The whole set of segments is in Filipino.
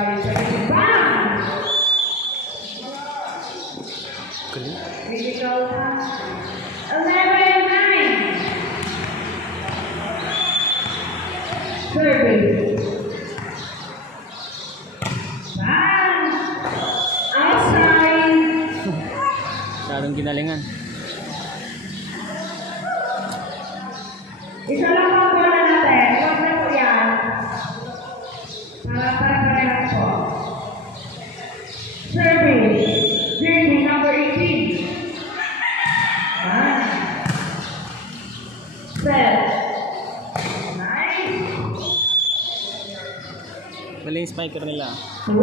by bam! Critical 11-9. Service. Bam! Outside. Masyadong ginalingan. Isa lang ang bola natin. Huwag na po yan. Para po. Service. Jersey number 18. Set. Nice. Mali yung spiker nila. 12,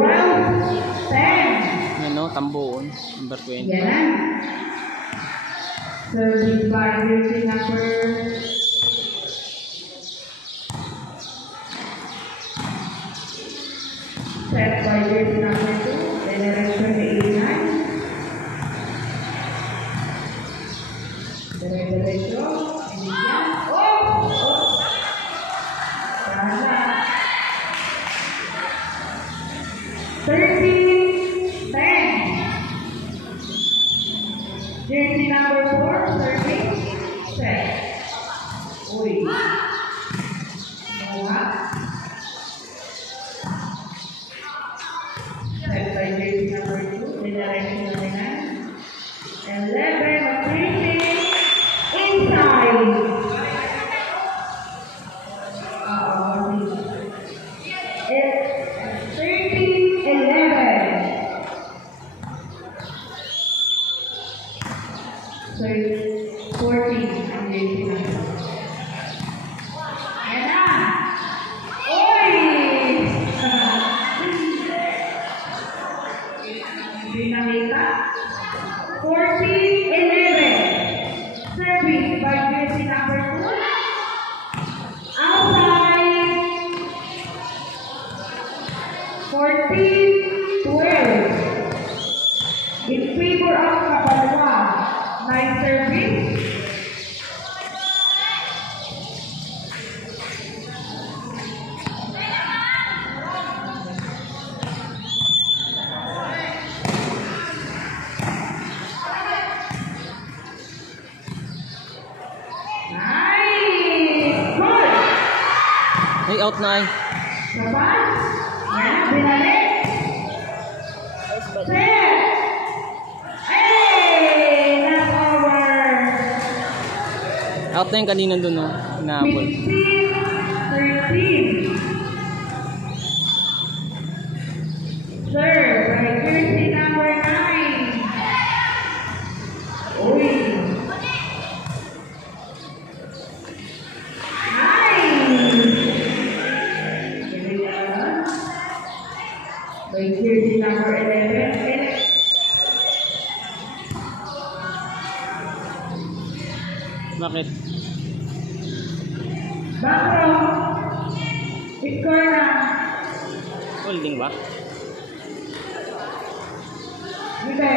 10. Yan no, Tambuon. Number 20. Yan na. Service by jersey number set by jersey number 2. Generation 89. Diretso. Yan. Oh! Sana. 13, 10. Jersey number 4, 13, set. Uy. Bawa. Set by jersey number 2, direction number 9. 11, 13, inside. 14 ang jersey number. Ayan na! Oy! Hindi nakita. 14-11. Service by jersey number 2. Outside. 14-12. In favor of Kapalwa. Nice service. Nice. Good. Ay, out na ay. Sabat. Yan, binalik. Set. Out na yung kanina doon, no? Naabol. 15-13. Sir, by jersey number 9. Uy. Nice. By jersey number 11. Bakit? Bakro. Score na. Holding ba? Hindi.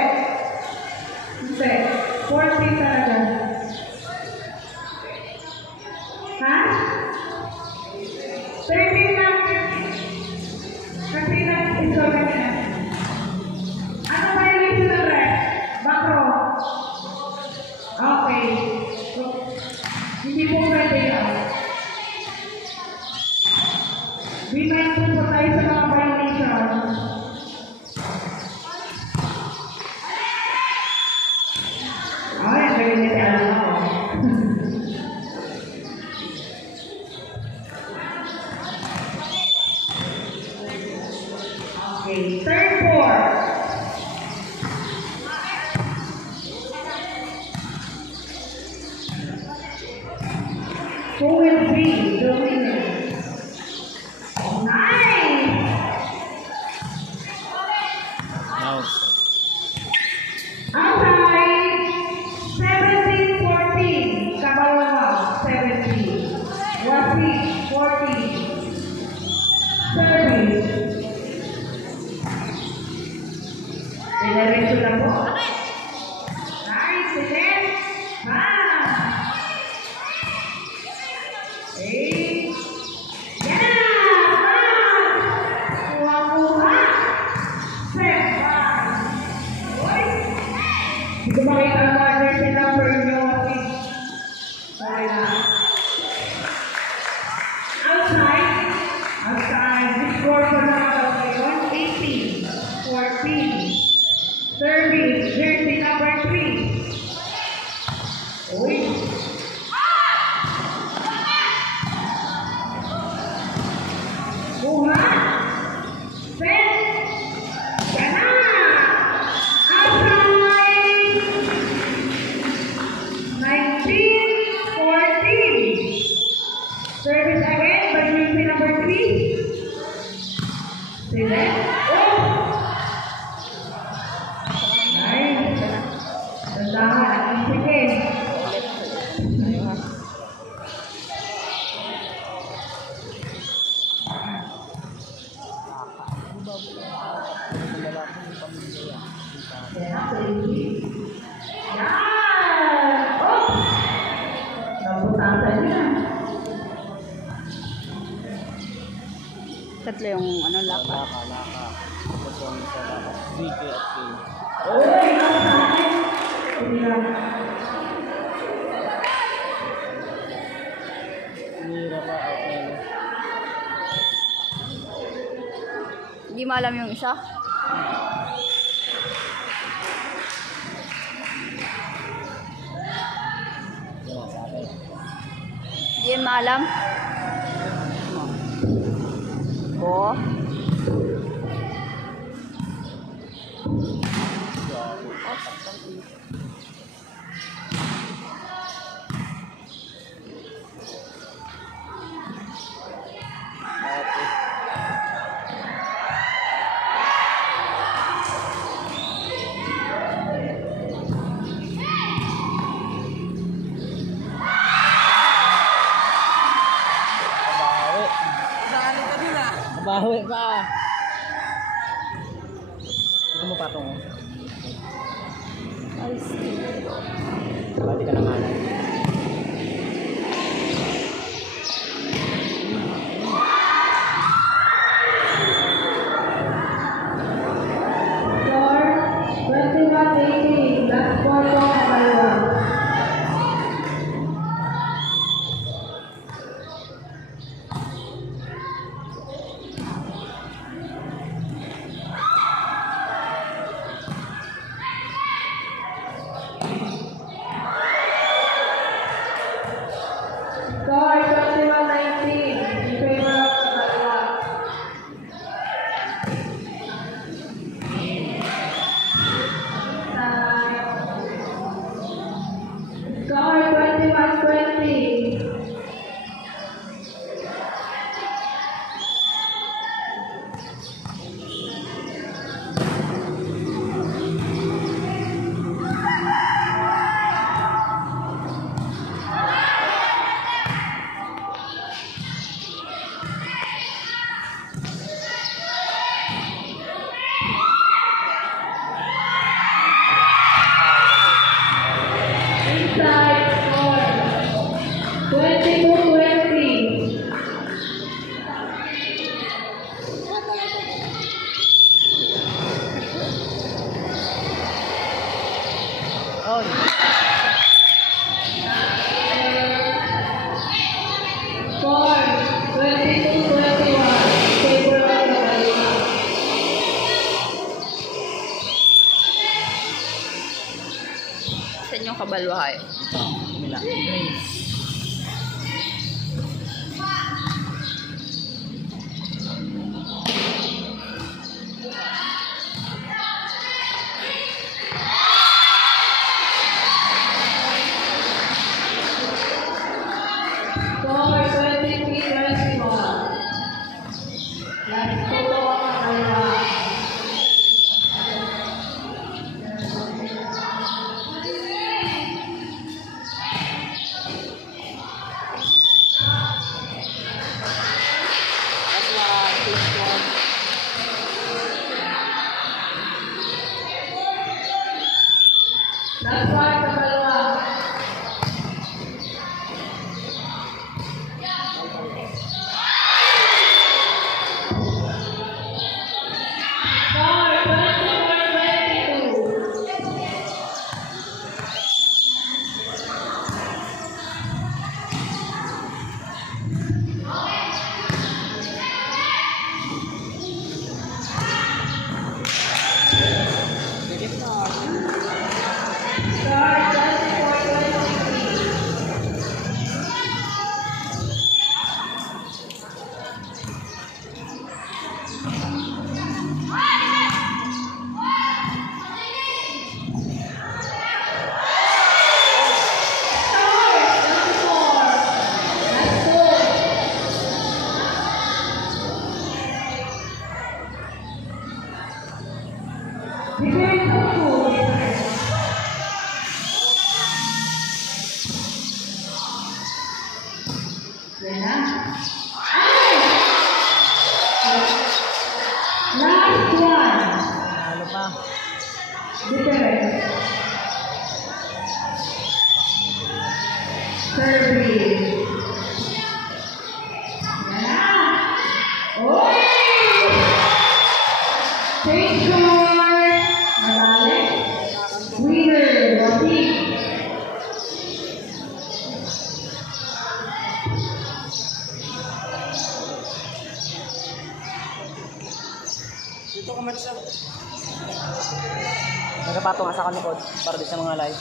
Hindi. 14 talaga. Ha? 13 lang. Kasi nag-score ka niya. Ano violation ng ref? Bakro. Okay. Hindi po pwede yan. Be mindful po tayo sa mga violation. Ay, ang galing na alam ako. Okay, third four. Who will be the winner? Nice! Out. Outside, 17-14. Kabalawa, 17. Wasi, 14. Service. Diretso na po. Nice, again. Bam! 8, Okay na. Outside. The score for Nakabal ngayon, 18-14. Service, jersey number 3. Uy. Buha. Set. Gana. Outside. 19-14. Service again by jersey number 3. Select. Oh! Nice. Tandahan. Sige. Yan! Oh! Nabutasan niya. Tatlo yung ano, laka. Laka. Tapos yung isa laka. VK at K. Uy! Nabutasan. Ayan. Nira pa out na yun. Hindi mo alam yung isa? Yan, sa akin. Hindi yan maalam? Oo. Ate. Kabawi. Kabawi pa. Ito mo patong. Ay, sige. Bati ka ng anak. Score 21-18. Last score po Nakabal. Score 21-19. In favor of Nakabal. Score 21-20. Inside score 22-20. Oh, Score 22-21. Favor of Nakabal. Saan yung kabalwahay? nila. Score 23-21. Last photo of Nakabal. Yan na. Last one. Ano pa? Different. Service. Yan na. Oy! Change card. Nabalik. Winner. Wati. Dito ka match up. Nagapatong nga sa kanikod para di sa mga live.